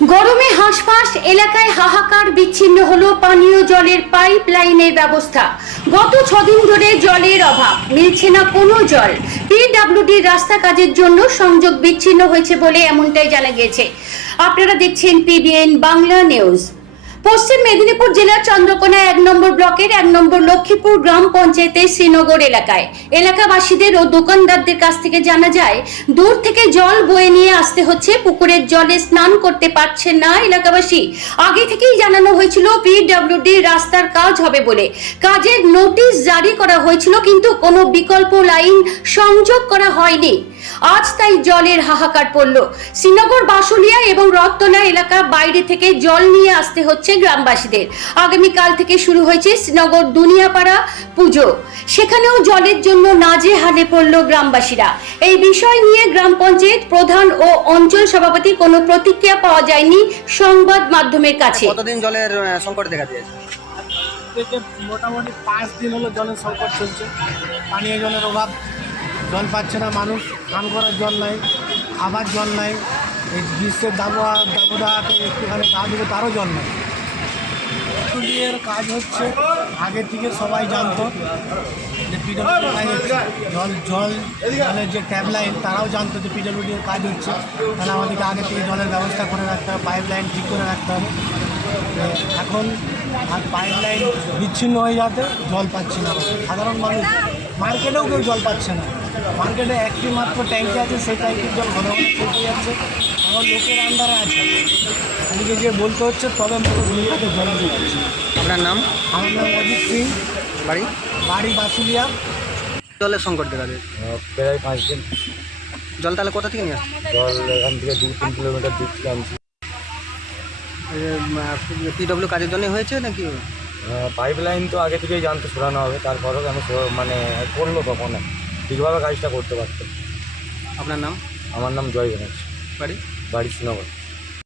গরমে হাঁসফাঁস, এলাকায় হাহাকার বিচ্ছিন্ন হলো পানীয় জলের পাইপ লাইনের ব্যবস্থা। গত ছদিন ধরে জলের অভাব, মিলছে না কোনো জল। পিডাব্লিউডির রাস্তা কাজের জন্য সংযোগ বিচ্ছিন্ন হয়েছে বলে এমনটাই জানা গিয়েছে। আপনারা দেখছেন পিবিএন বাংলা নিউজ পশ্চিম মেদিনীপুর জেলার চন্দ্রকোনা এক নম্বর ব্লকের এক নম্বর লক্ষ্মীপুর গ্রাম পঞ্চায়েতের শ্রীনগর এলাকায়। এলাকাবাসীদের ও দোকানদারদের কাছ থেকে জানা যায়, দূর থেকে জল বয়ে নিয়ে আসতে হচ্ছে, পুকুরের জলে স্নান করতে পারছেন না এলাকাবাসী। আগে থেকেই জানানো হয়েছিল, পিডব্লিউডি রাস্তার কাজ হবে বলে। কাজের নোটিশ জারি করা হয়েছিল, কিন্তু কোনো বিকল্প লাইন সংযোগ করা হয়নি। আজ তাই জলের হাহাকার পড়ল। শ্রীনগর বাসুলিয়া এবং রথতলা এলাকা বাইরে থেকে জল নিয়ে আসতে হচ্ছে গ্রামবাসীদের। আগামীকাল থেকে শুরু হয়েছে শ্রীনগর দুনিয়াপাড়া পুজো। সেখানেও জলের জন্য নাজে হালে পড়ল গ্রামবাসীরা। এই বিষয় নিয়ে গ্রাম পঞ্চায়েত প্রধান ও অঞ্চল সভাপতি কোনো প্রতিক্রিয়া পাওয়া যায়নি সংবাদ মাধ্যমের কাছে। কতদিন জলের সংকট দেখা দিয়েছে? থেকে মোটামুটি পাঁচ দিন হলো জলের সংকট চলছে। পানীয় জলের অভাব জল পাচ্ছে না মানুষ স্নান করার জল নাই খাবার জল নাই। এই গ্রীষ্মের দাবদাহ দাবদাহাতে একটুখানি গা ধুবে তারও নাই এর কাজ হচ্ছে আগের থেকে সবাই জানতো যে জল জল জলের যে ট্যাপ লাইন তারাও জানতো যে পিডব্লিউডি এর কাজ হচ্ছে। তাহলে আমাদেরকে আগে থেকে জলের ব্যবস্থা করে রাখতে হবে পাইপ লাইন ঠিক করে রাখতে হবে। এখন আর পাইপ লাইন বিচ্ছিন্ন হয়ে যাতে জল পাচ্ছি না। সাধারণ মানুষ, মার্কেটেও কেউ জল পাচ্ছে না। মার্কেটে একটি মাত্র ট্যাঙ্কি আছে, সেই ট্যাঙ্কির জল ঘন ঘন যাচ্ছে। আমার লোকের আন্ডারে আছে। এদিকে যে বলতে হচ্ছে তবে ভূমিকাতে জল দিয়ে যাচ্ছে আপনার নাম? আমার নাম অজিত সিং। বাড়ি? বাড়ি বাসুলিয়া। জলের সংকট দেখা প্রায় পাঁচ দিন। জল তাহলে কোথা থেকে নিয়ে আসছে জল এখান থেকে দু তিন কিলোমিটার দূর থেকে আনছি। পিডব্লিউ কাজের জন্য হয়েছে নাকি? পাইপ লাইন তো আগে থেকেই জানতে শোনানো হবে তারপরেও আমি মানে করল তখন ঠিকভাবে কাজটা করতে পারতো। আপনার নাম? আমার নাম জয় ব্যানার্জি বাড়ি? বাড়ি শ্রীনগর